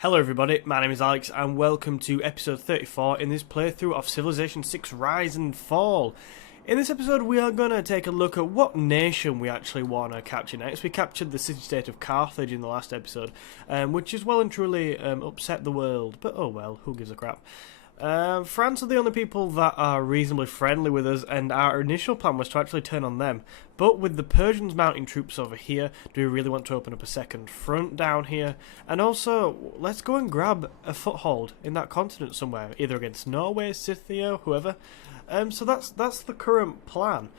Hello everybody, my name is Alex and welcome to episode 34 in this playthrough of Civilization 6 Rise and Fall. In this episode we are going to take a look at what nation we actually want to capture next. We captured the city-state of Carthage in the last episode, which has well and truly upset the world, but oh well, who gives a crap. France are the only people that are reasonably friendly with us, and our initial plan was to actually turn on them. But with the Persians mounting troops over here, do we really want to open up a second front down here? And also, let's go and grab a foothold in that continent somewhere, either against Norway, Scythia, whoever. So that's the current plan.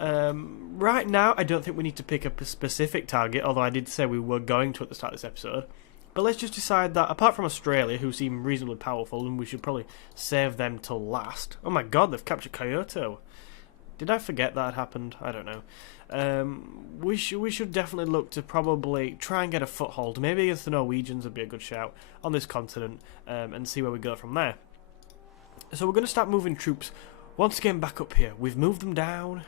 Right now, I don't think we need to pick up a specific target, although I did say we were going to at the start of this episode. But let's just decide that, apart from Australia, who seem reasonably powerful, and we should probably save them till last. Oh my god, they've captured Kyoto. Did I forget that had happened? I don't know. We should definitely look to probably try and get a foothold. Maybe against the Norwegians would be a good shout on this continent, and see where we go from there. So we're going to start moving troops once again back up here. We've moved them down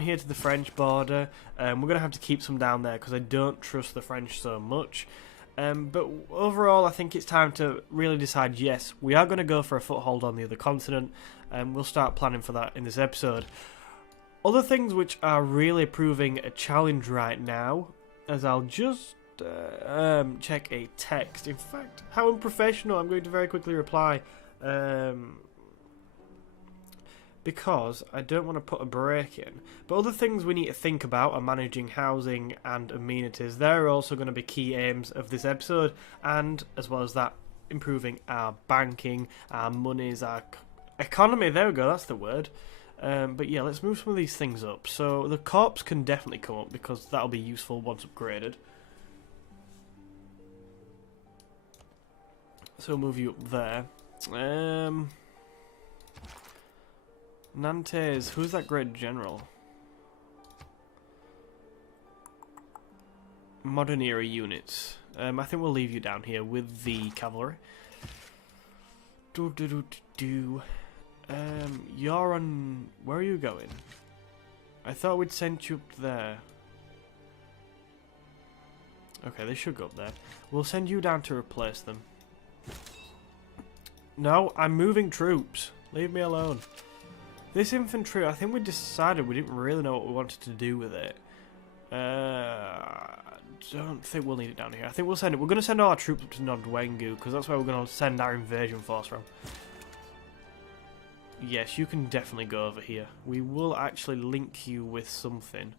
here to the French border. We're going to have to keep some down there because I don't trust the French so much. But overall, I think it's time to really decide, yes, we are going to go for a foothold on the other continent, and we'll start planning for that in this episode. Other things which are really proving a challenge right now, as I'll just check a text. In fact, how unprofessional, I'm going to very quickly reply. Because I don't want to put a break in. But other things we need to think about are managing housing and amenities. They're also going to be key aims of this episode, and as well as that, improving our banking, our monies, our economy. There we go, that's the word. But yeah, let's move some of these things up. So the corps can definitely come up because that'll be useful once upgraded. So we'll move you up there. Nantes, who's that great general? Modern era units. I think we'll leave you down here with the cavalry. You're on... Where are you going? I thought we'd sent you up there. Okay, they should go up there. We'll send you down to replace them. No, I'm moving troops. Leave me alone. This infantry, I think we decided we didn't really know what we wanted to do with it. Don't think we'll need it down here. I think we'll send it. We're going to send all our troops up to Nodwengu because that's where we're going to send our invasion force from. Yes, you can definitely go over here. We will actually link you with something.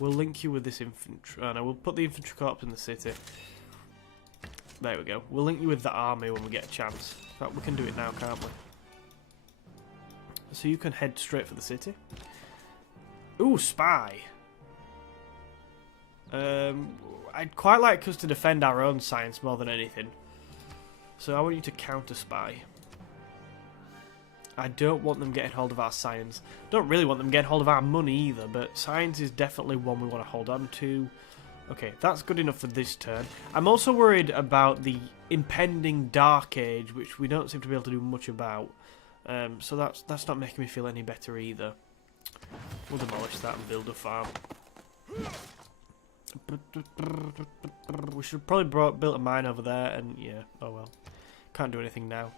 We'll link you with this infantry. Oh no, we'll put the infantry corps in the city. There we go. We'll link you with the army when we get a chance. In fact, we can do it now, can't we? So you can head straight for the city. Ooh, spy. I'd quite like us to defend our own science more than anything. So I want you to counter spy. I don't want them getting hold of our science. Don't really want them getting hold of our money either, but science is definitely one we want to hold on to. Okay, that's good enough for this turn. I'm also worried about the impending Dark Age, which we don't seem to be able to do much about. So that's not making me feel any better either. We'll demolish that and build a farm. We should have probably built a mine over there, and yeah, oh well. Can't do anything now.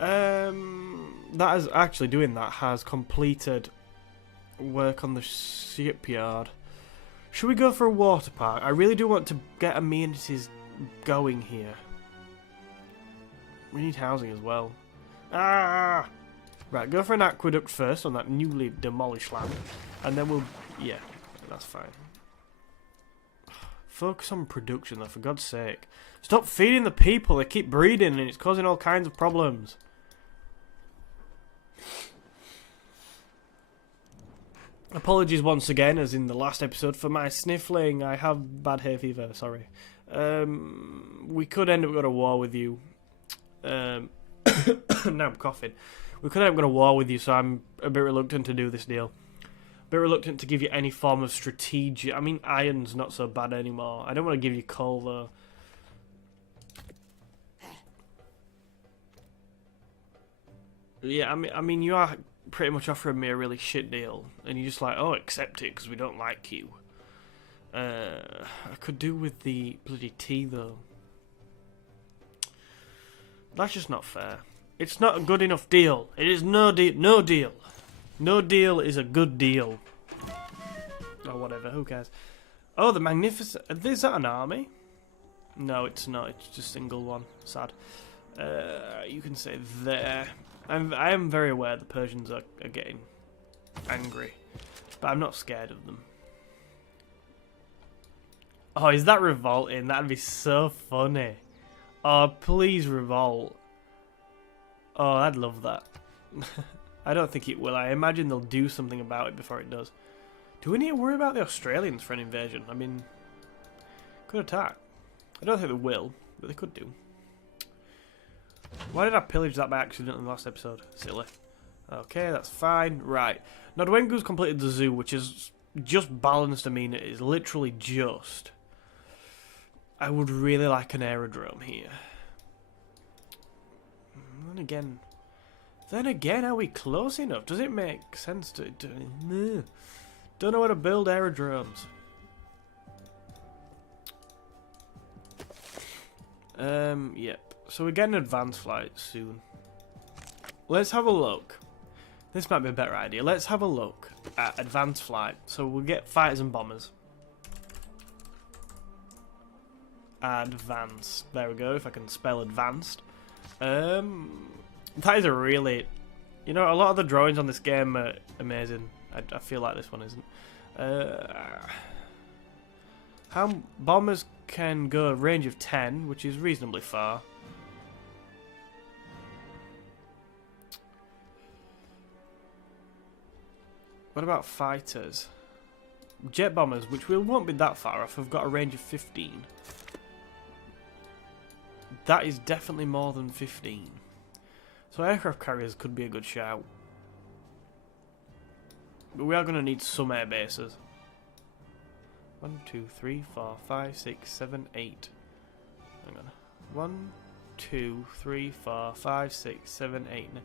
That is actually doing that has completed work on the shipyard. Should we go for a water park? I really do want to get amenities going here. We need housing as well. Ah! Right, go for an aqueduct first on that newly demolished land. And then we'll... Yeah, that's fine. Focus on production though, for God's sake. Stop feeding the people, they keep breeding and it's causing all kinds of problems. Apologies once again, as in the last episode, for my sniffling. I have bad hay fever, sorry. We could end up going to war with you. Now I'm coughing. We could end up going to war with you, so I'm a bit reluctant to do this deal. A bit reluctant to give you any form of strategic... I mean, iron's not so bad anymore. I don't want to give you coal, though. Yeah, I mean, you are pretty much offering me a really shit deal, and you're just like, oh, accept it, because we don't like you. I could do with the bloody tea, though. That's just not fair. It's not a good enough deal. It is no deal. No deal. No deal is a good deal. Or whatever, who cares? Oh, the magnificent... Is that an army? No, it's not. It's just a single one. Sad. You can say there. I am very aware the Persians are getting angry. But I'm not scared of them. Oh, is that revolting? That'd be so funny. Oh, please revolt. Oh, I'd love that. I don't think it will. I imagine they'll do something about it before it does. Do we need to worry about the Australians for an invasion? I mean, could attack. I don't think they will, but they could do. Why did I pillage that by accident in the last episode? Silly. Okay, that's fine. Right. Nodwengu's completed the zoo, which is just balanced. I mean, it is literally just. I would really like an aerodrome here. Then again, are we close enough? Does it make sense to... Don't know how to build aerodromes. Yep. So we're getting advanced flights soon. Let's have a look. This might be a better idea. Let's have a look at advanced flight. So we'll get fighters and bombers. Advanced. There we go, if I can spell advanced. That is a really... You know, a lot of the drawings on this game are amazing. I feel like this one isn't. How bombers can go a range of 10, which is reasonably far. What about fighters? Jet bombers, which won't be that far off, have got a range of 15. That is definitely more than 15. So aircraft carriers could be a good shout. But we are going to need some air bases. 1, 2, 3, 4, 5, 6, 7, 8. Hang on. 1, 2, 3, 4, 5, 6, 7, 8. Now,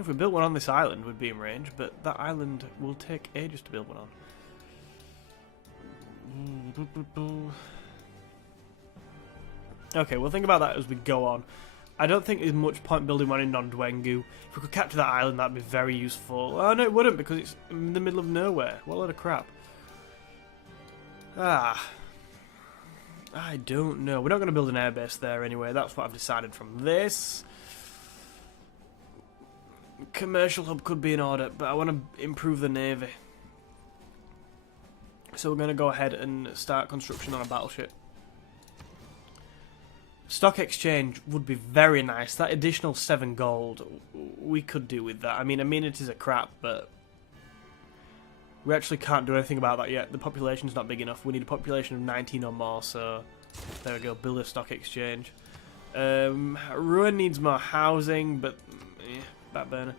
if we built one on this island, we'd be in range, but that island will take ages to build one on. Okay, we'll think about that as we go on. I don't think there's much point building one in Nodwengu. If we could capture that island, that'd be very useful. Oh, no, it wouldn't, because it's in the middle of nowhere. What a load of crap. I don't know. We're not going to build an airbase there anyway. That's what I've decided from this. Commercial hub could be in order, but I want to improve the navy. So we're going to go ahead and start construction on a battleship. Stock exchange would be very nice. That additional 7 gold, we could do with that. I mean, amenities are crap, but we actually can't do anything about that yet. The population's not big enough. We need a population of 19 or more, so there we go. Build a stock exchange. Ruin needs more housing, but back burner.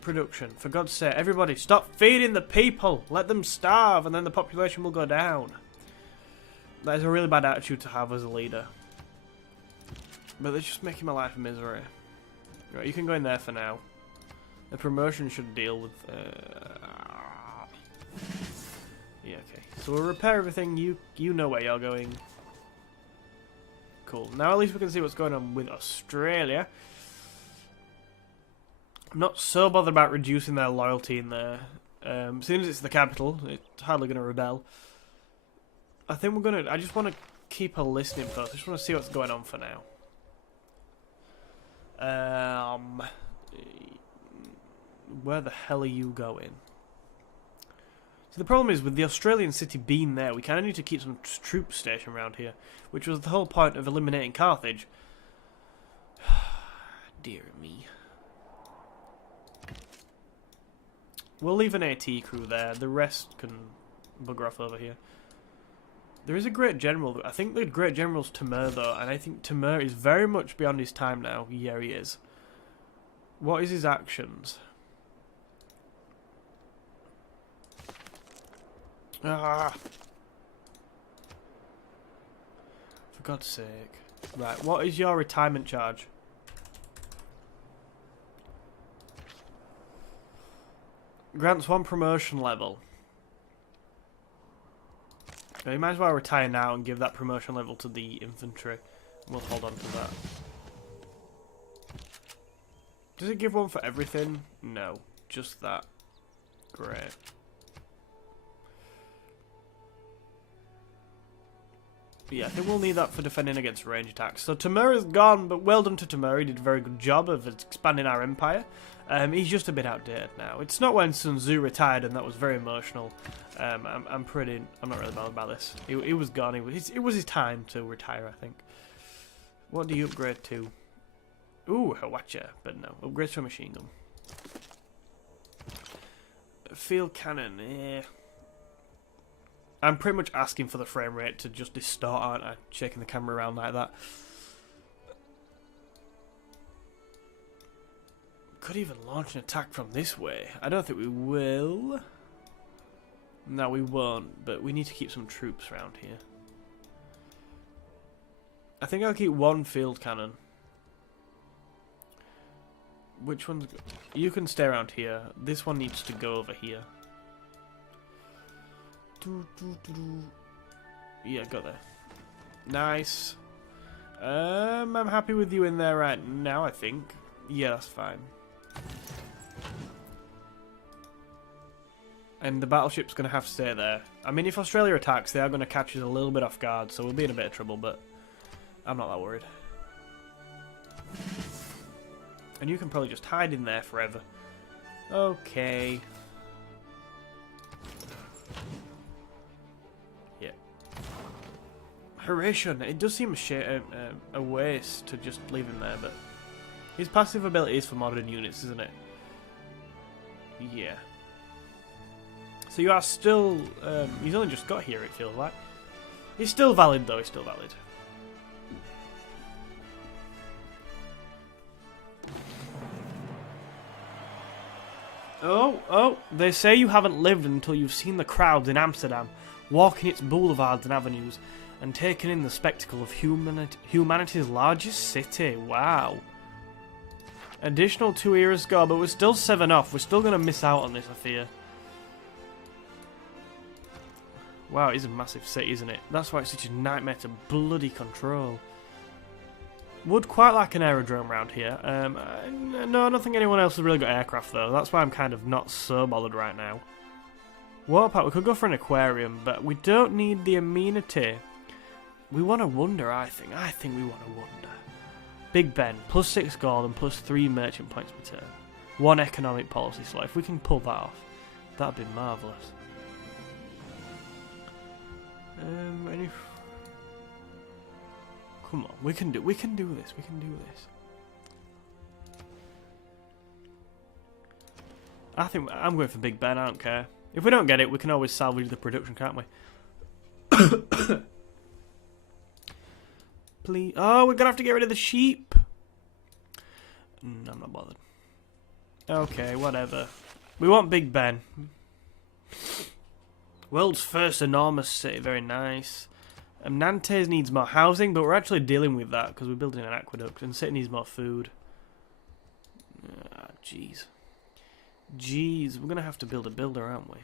Production. For God's sake, everybody, stop feeding the people. Let them starve, and then the population will go down. That is a really bad attitude to have as a leader. But it's just making my life a misery. Right, you can go in there for now. The promotion should deal with... Yeah, okay. So we'll repair everything. You know where you're going. Cool. Now at least we can see what's going on with Australia. I'm not so bothered about reducing their loyalty in there. As soon as it's the capital, it's hardly going to rebel. I think we're going to... I just want to keep a listening post. I just want to see what's going on for now. Where the hell are you going? So the problem is, with the Australian city being there, we kind of need to keep some troops stationed around here, which was the whole point of eliminating Carthage. Dear me. We'll leave an AT crew there. The rest can bugger off over here. There is a great general. I think the great general's Timur, though, and I think Timur is very much beyond his time now. Yeah, he is. What is his actions? Ah! For God's sake. Right, what is your retirement charge? Grants 1 promotion level. Now, you might as well retire now and give that promotion level to the infantry. We'll hold on to that. Does it give one for everything? No, just that. Great. Yeah, I think we'll need that for defending against range attacks. So Tamura's gone, but well done to Tamura. He did a very good job of expanding our empire. He's just a bit outdated now. It's not when Sun Tzu retired, and that was very emotional. I'm not really bothered about this. He was gone. It was his time to retire, I think. What do you upgrade to? Ooh, Hawacha, but no. Upgrade to a machine gun. Field cannon, I'm pretty much asking for the frame rate to just distort, aren't I? Shaking the camera around like that. Could even launch an attack from this way. I don't think we will. No, we won't, but we need to keep some troops around here. I think I'll keep one field cannon. Which one's... You can stay around here. This one needs to go over here. Yeah, go there. Nice. I'm happy with you in there right now, I think. Yeah, that's fine. And the battleship's going to have to stay there. I mean, if Australia attacks, they are going to catch us a little bit off guard, so we'll be in a bit of trouble, but I'm not that worried. And you can probably just hide in there forever. Okay. Yeah. Horatian. It does seem a waste to just leave him there, but his passive ability is for modern units, isn't it? Yeah. So you are still... he's only just got here, it feels like. He's still valid, though. He's still valid. Oh, they say you haven't lived until you've seen the crowds in Amsterdam, walking its boulevards and avenues, and taken in the spectacle of humanity's largest city. Wow. Additional 2 eras go, but we're still 7 off. We're still going to miss out on this, I fear. Wow, it is a massive city, isn't it? That's why it's such a nightmare to bloody control. Would quite like an aerodrome around here. No, I don't think anyone else has really got aircraft, though. That's why I'm kind of not so bothered right now. Water park, we could go for an aquarium, but we don't need the amenity. We want a wonder, I think. I think we want a wonder. Big Ben, plus 6 gold and plus 3 merchant points per turn. 1 economic policy slot. If we can pull that off, that'd be marvellous. Come on, we can do this. We can do this. I think I'm going for Big Ben. I don't care. If we don't get it, we can always salvage the production, can't we? Please. Oh, we're gonna have to get rid of the sheep. I'm not bothered. Okay, whatever. We want Big Ben. World's first enormous city. Very nice. Nantes needs more housing, but we're actually dealing with that because we're building an aqueduct, and city needs more food. Ah, jeez. Jeez, we're going to have to build a builder, aren't we?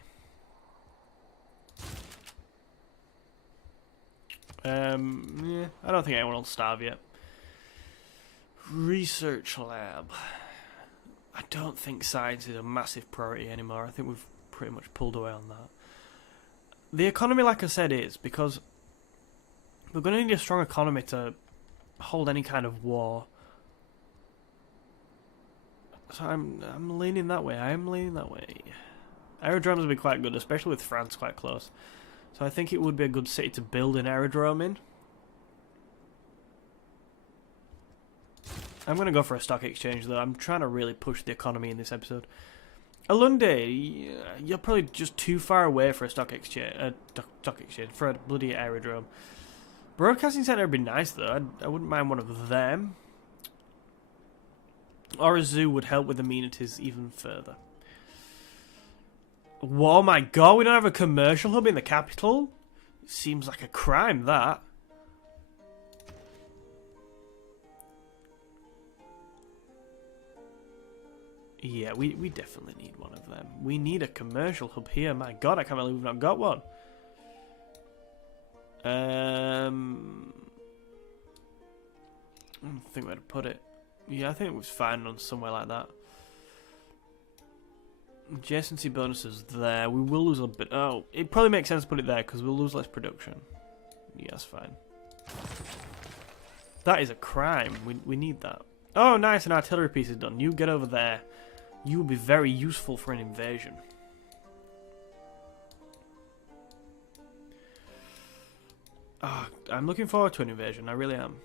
Yeah, I don't think anyone will starve yet. Research lab. I don't think science is a massive priority anymore. I think we've pretty much pulled away on that. The economy, like I said, is because we're going to need a strong economy to hold any kind of war. So I'm leaning that way. I am leaning that way. Aerodromes would be quite good, especially with France quite close. So I think it would be a good city to build an aerodrome in. I'm going to go for a stock exchange, though. I'm trying to really push the economy in this episode. Alunde, you're probably just too far away for a stock exchange, for a bloody aerodrome. Broadcasting centre would be nice, though. I wouldn't mind one of them. Or a zoo would help with amenities even further. Oh my god, we don't have a commercial hub in the capital? Seems like a crime, that. Yeah, we definitely need one of them. We need a commercial hub here. My god, I can't believe we've not got one. I don't think where to put it. Yeah, I think it was fine on somewhere like that. Adjacency bonuses there. We will lose a bit. Oh, it probably makes sense to put it there because we'll lose less production. Yeah, that's fine. That is a crime. We need that. Oh, nice. An artillery piece is done. You get over there. You will be very useful for an invasion. Oh, I'm looking forward to an invasion. I really am.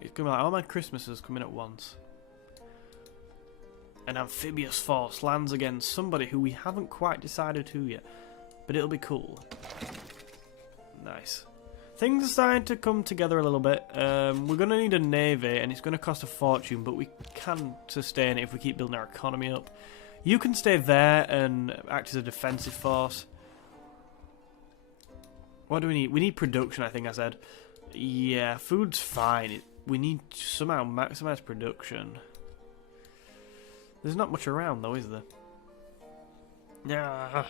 It's gonna be like all my Christmases coming at once. An amphibious force lands against somebody who we haven't quite decided who yet, but it'll be cool. Nice. Things are starting to come together a little bit. We're going to need a navy, and it's going to cost a fortune, but we can sustain it if we keep building our economy up. You can stay there and act as a defensive force. What do we need? We need production, I think I said. Yeah, food's fine. We need to somehow maximize production. There's not much around, though, is there? Yeah.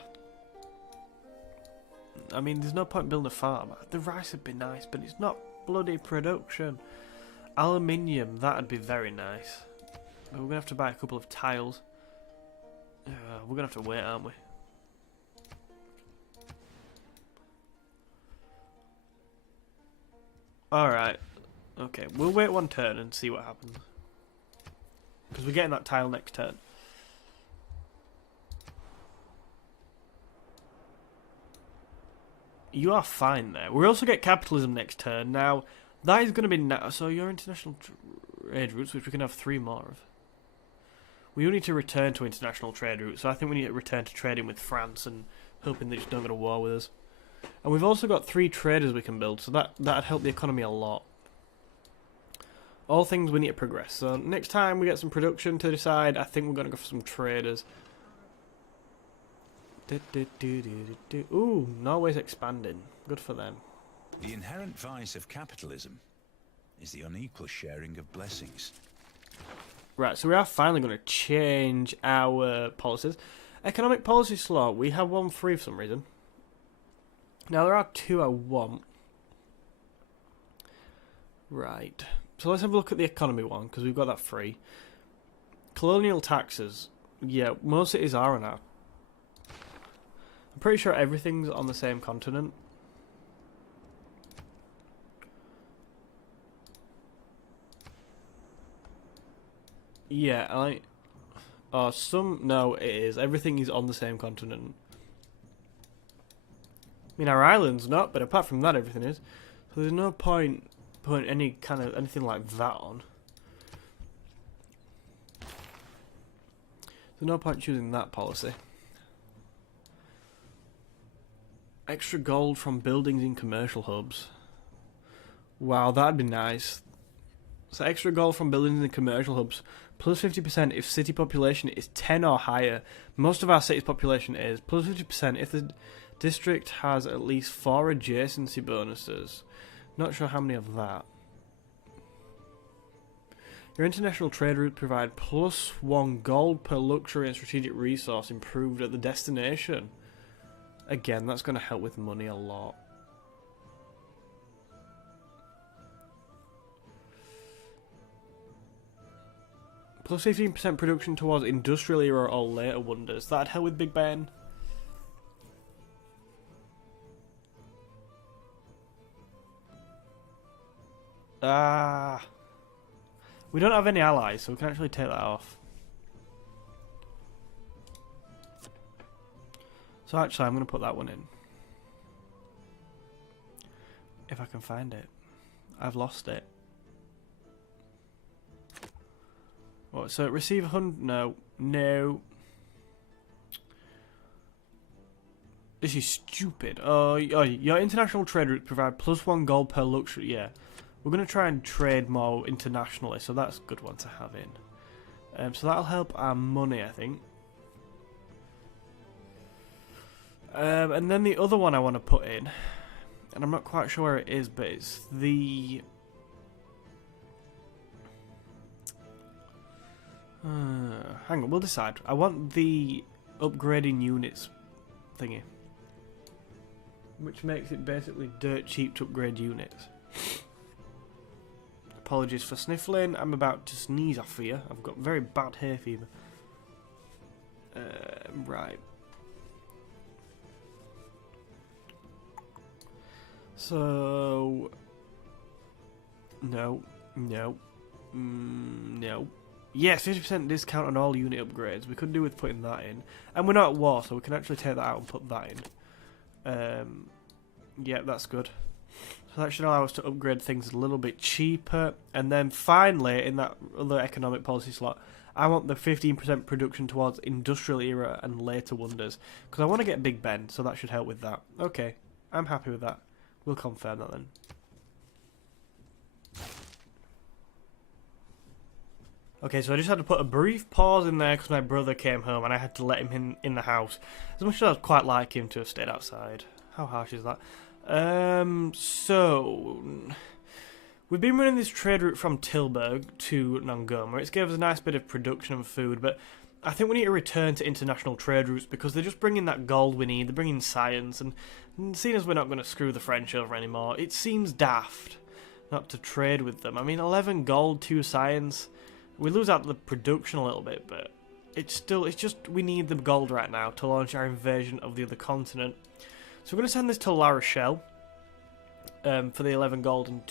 I mean, there's no point building a farm. The rice would be nice, but it's not bloody production. Aluminium, that'd be very nice. But we're going to have to buy a couple of tiles. We're going to have to wait, aren't we? Alright. Okay, we'll wait one turn and see what happens. Because we're getting that tile next turn. You are fine there. We'll also get capitalism next turn. Now, that is going to be... So your international trade routes, which we can have 3 more of. We will need to return to international trade routes. So I think we need to return to trading with France and hoping they just don't go to war with us. And we've also got 3 traders we can build. So that'd help the economy a lot. All things we need to progress. So next time we get some production to decide, I think we're going to go for some traders. Ooh, Norway's expanding. Good for them. The inherent vice of capitalism is the unequal sharing of blessings. Right, so we are finally going to change our policies. Economic policy slot. We have one free for some reason. Now, there are 2 I want. Right. So let's have a look at the economy one, because we've got that free. Colonial taxes. Yeah, most cities are on our... I'm pretty sure everything's on the same continent. Yeah, no, it is. Everything is on the same continent. I mean, our island's not, but apart from that, everything is. So there's no point putting anything like that on. There's no point choosing that policy. Extra gold from buildings in commercial hubs. Wow, that'd be nice. So extra gold from buildings in commercial hubs. Plus 50% if city population is 10 or higher. Most of our city's population is. Plus 50% if the district has at least 4 adjacency bonuses. Not sure how many of that. Your international trade route provide plus 1 gold per luxury and strategic resource improved at the destination. Again, that's going to help with money a lot. Plus 15% production towards industrial era or later wonders. That'd help with Big Ben. We don't have any allies, so we can actually take that off. So actually, I'm going to put that one in. If I can find it. I've lost it. What, so receive 100... No. This is stupid. Your international trade routes provide plus 1 gold per luxury. Yeah. We're going to try and trade more internationally, so that's a good one to have in. So that'll help our money, I think. And then the other one I want to put in, and I'm not quite sure where it is, but it's the... hang on, we'll decide. I want the upgrading units thingy, which makes it basically dirt cheap to upgrade units. apologies for sniffling. I'm about to sneeze, I fear. I've got very bad hay fever. Right. So... No. No. No. Yes, 50% discount on all unit upgrades. We could do with putting that in. And we're not at war, so we can actually take that out and put that in. Yeah, that's good. So that should allow us to upgrade things a little bit cheaper. And then finally, in that other economic policy slot, I want the 15% production towards industrial era and later wonders. Because I want to get Big Ben, so that should help with that. Okay, I'm happy with that. We'll confirm that then. Okay, so I just had to put a brief pause in there because my brother came home and I had to let him in the house. As much as I'd quite like him to have stayed outside. How harsh is that? So... We've been running this trade route from Tilburg to Nongoma. It's gave us a nice bit of production and food, but I think we need to return to international trade routes because they're just bringing that gold we need, they're bringing science, and seeing as we're not going to screw the French over anymore, it seems daft not to trade with them. I mean, 11 gold, 2 science... We lose out the production a little bit, but it's just, we need the gold right now to launch our invasion of the other continent. So we're going to send this to La Rochelle for the 11 gold and...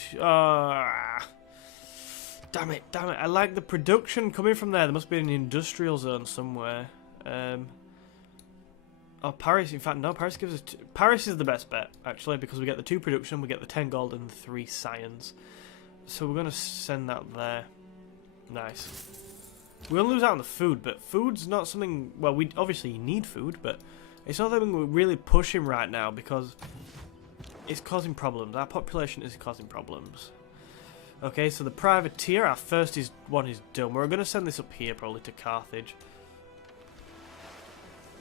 damn it, I like the production coming from there. There must be an industrial zone somewhere. Oh, Paris, in fact, no, Paris gives us... Paris is the best bet, actually, because we get the 2 production, we get the 10 gold and the 3 science. So we're going to send that there. Nice. We're going to lose out on the food, but food's not something... Well, we obviously need food, but it's not something we're really pushing right now because it's causing problems. Our population is causing problems. Okay, so the privateer, our first one is done. We're going to send this up here, probably, to Carthage.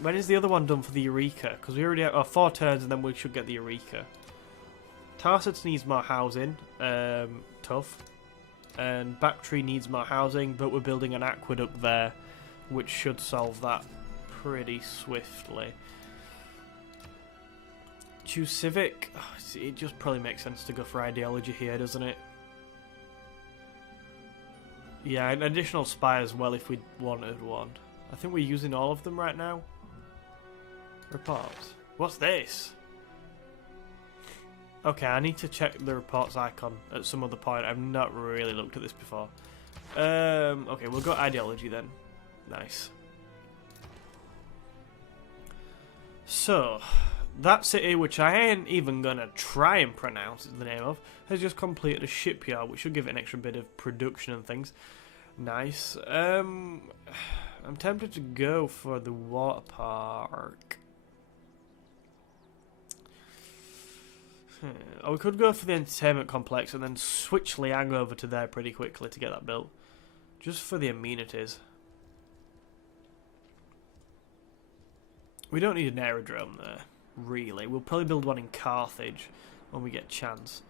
When is the other one done for the Eureka? Because we already have 4 turns and then we should get the Eureka. Tarsus needs more housing. Tough. And Bactry needs more housing, but we're building an aqueduct there, which should solve that pretty swiftly. Choose Civic. Oh, it just probably makes sense to go for ideology here, doesn't it? Yeah, an additional spy as well if we wanted one. I think we're using all of them right now. Reports. What's this? Okay, I need to check the reports icon at some other point. I've not really looked at this before. Okay, we'll go ideology then. Nice. So, that city, which I ain't even gonna try and pronounce the name of, has just completed a shipyard, which should give it an extra bit of production and things. Nice. I'm tempted to go for the water park. Or we could go for the entertainment complex and then switch Liang over to there pretty quickly to get that built. Just for the amenities. We don't need an aerodrome there, really. We'll probably build one in Carthage when we get a chance.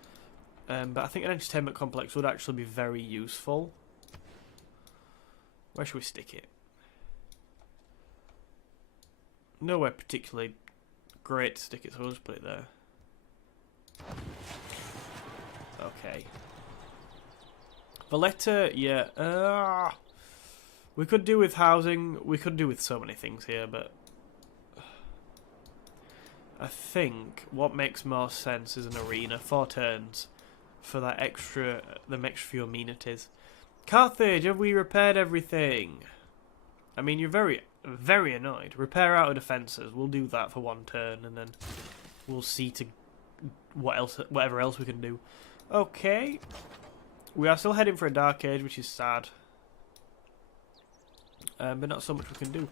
But I think an entertainment complex would actually be very useful. Where should we stick it? Nowhere particularly great to stick it, so we'll just put it there. Okay. Valletta, yeah. We could do with housing. We could do with so many things here, but I think what makes more sense is an arena. 4 turns for that extra, them extra few amenities. Carthage, have we repaired everything? I mean, you're very, very annoyed. Repair outer defences. We'll do that for 1 turn, and then we'll see to whatever else we can do. Okay. We are still heading for a Dark Age, which is sad. But not so much we can do.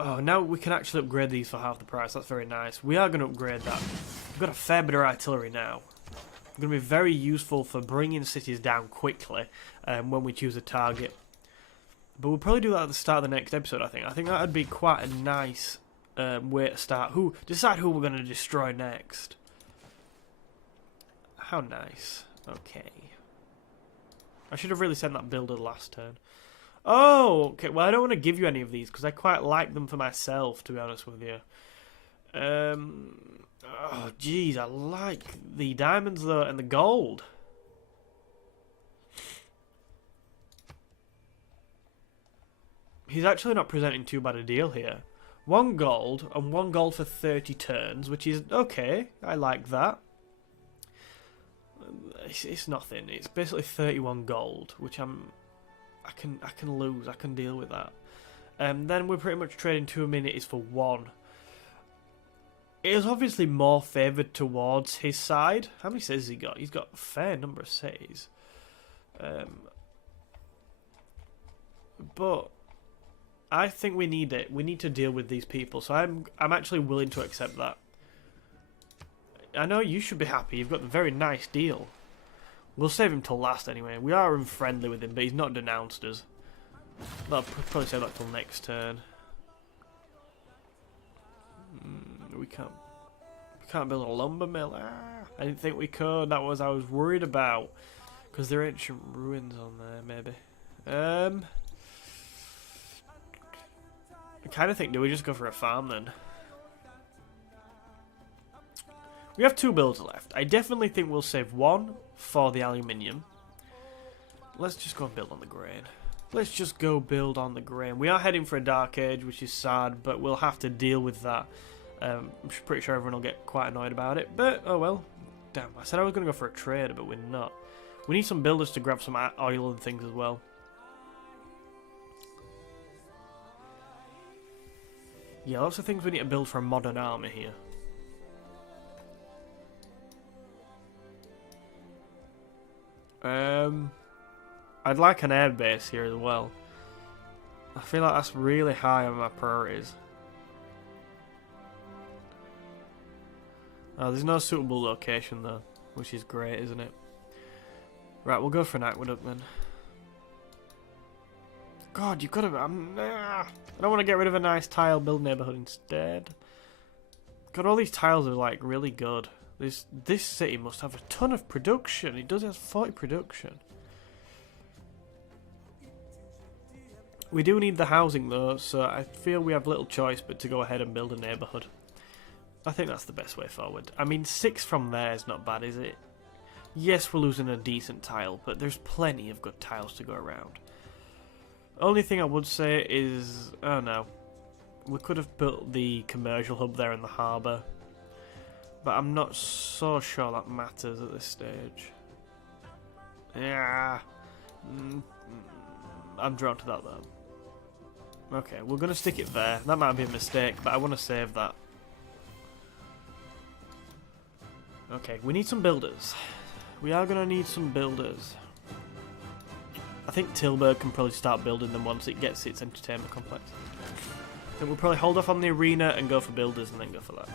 Oh, now we can actually upgrade these for half the price. That's very nice. We are going to upgrade that. We've got a fair bit of artillery now. It's going to be very useful for bringing cities down quickly when we choose a target. But we'll probably do that at the start of the next episode, I think. I think that would be quite a nice way to start. Decide who we're going to destroy next. How nice. Okay. I should have really sent that builder last turn. Oh, okay. Well, I don't want to give you any of these because I quite like them for myself, to be honest with you. Oh, jeez. I like the diamonds, though, and the gold. He's actually not presenting too bad a deal here. 1 gold, and 1 gold for 30 turns, which is okay. I like that. It's nothing. It's basically 31 gold, which I can lose. I can deal with that. Then we're pretty much trading 2 amenities for 1. It is obviously more favoured towards his side. How many cities has he got? He's got a fair number of cities. But I think we need it. We need to deal with these people. So I'm actually willing to accept that. I know you should be happy. You've got a very nice deal. We'll save him till last anyway. We are unfriendly with him, but he's not denounced us. I'll probably save that till next turn. We can't build a lumber mill. I didn't think we could. That was I was worried about, because there are ancient ruins on there. Maybe. I kind of think, do we just go for a farm then? We have 2 builds left. I definitely think we'll save 1 for the aluminium. Let's just go and build on the grain. Let's just go build on the grain. We are heading for a dark age, which is sad, but we'll have to deal with that. I'm pretty sure everyone will get quite annoyed about it, but oh well. Damn, I said I was going to go for a trader, but we're not. We need some builders to grab some oil and things as well. Yeah, lots of things we need to build for a modern army here. I'd like an air base here as well. I feel like that's really high on my priorities. Oh, there's no suitable location though, which is great, isn't it? Right, we'll go for an aqueduct then. God, you've got to... I don't want to get rid of a nice tile build neighborhood instead. God, all these tiles are like really good. This city must have a ton of production. It does have 40 production. We do need the housing though, so I feel we have little choice but to go ahead and build a neighborhood. I think that's the best way forward. I mean, 6 from there is not bad, is it? Yes, we're losing a decent tile, but there's plenty of good tiles to go around. Only thing I would say is, oh no, we could have built the commercial hub there in the harbour, but I'm not so sure that matters at this stage. Yeah, I'm drawn to that though. Okay, we're going to stick it there. That might be a mistake, but I want to save that. Okay, we need some builders. We are going to need some builders. I think Tilburg can probably start building them once it gets its entertainment complex. Then we'll probably hold off on the arena and go for builders and then go for that.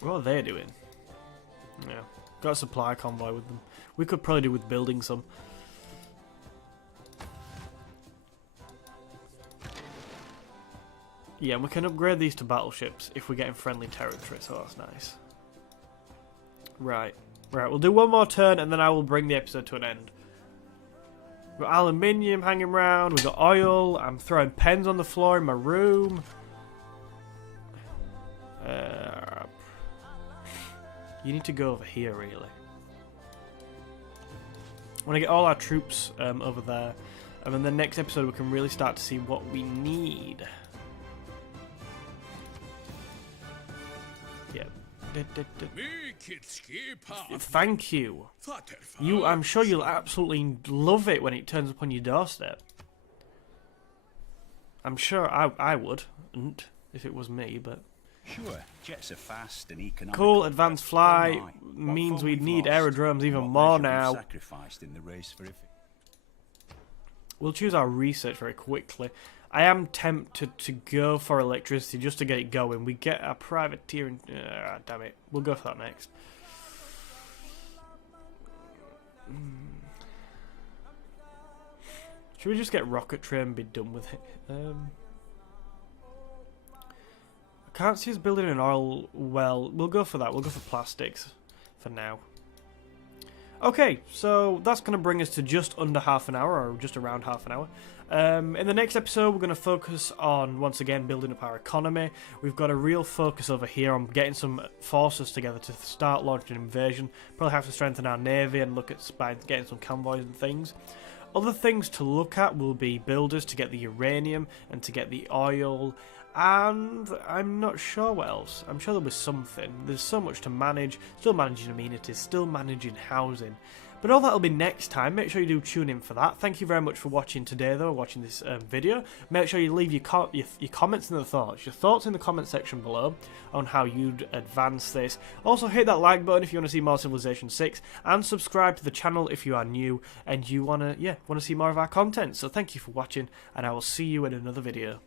What are they doing? Yeah, got a supply convoy with them. We could probably do with building some. Yeah, and we can upgrade these to battleships if we get in friendly territory, so that's nice. Right, we'll do one more turn and then I will bring the episode to an end. We've got aluminium hanging around, we've got oil, I'm throwing pens on the floor in my room. You need to go over here, really. I want to get all our troops over there, and then the next episode we can really start to see what we need. Yeah. Thank you. I'm sure you'll absolutely love it when it turns up on your doorstep. I'm sure I wouldn't if it was me, but... Sure, jets are fast and economical. Cool, advanced fly means we need aerodromes even more now. Sacrificed in the race for We'll choose our research very quickly. I am tempted to go for electricity just to get it going. We get a privateer and... damn it. We'll go for that next. Should we just get rocketry and be done with it? I can't see us building an oil well. We'll go for that. We'll go for plastics for now. Okay, so that's going to bring us to just under half an hour, or just around half an hour. In the next episode, we're going to focus on, once again, building up our economy. We've got a real focus over here on getting some forces together to start launching an invasion. Probably have to strengthen our navy and look at getting some convoys and things. Other things to look at will be builders to get the uranium and to get the oil, and I'm not sure what else. I'm sure there'll be something. There's so much to manage, still managing amenities, still managing housing. But all that'll be next time. Make sure you do tune in for that. Thank you very much for watching today, though, watching this video. Make sure you leave your comments and your thoughts in the comment section below on how you'd advance this. Also, hit that like button if you want to see more Civilization 6, and subscribe to the channel if you are new and you want to see more of our content. So thank you for watching, and I will see you in another video.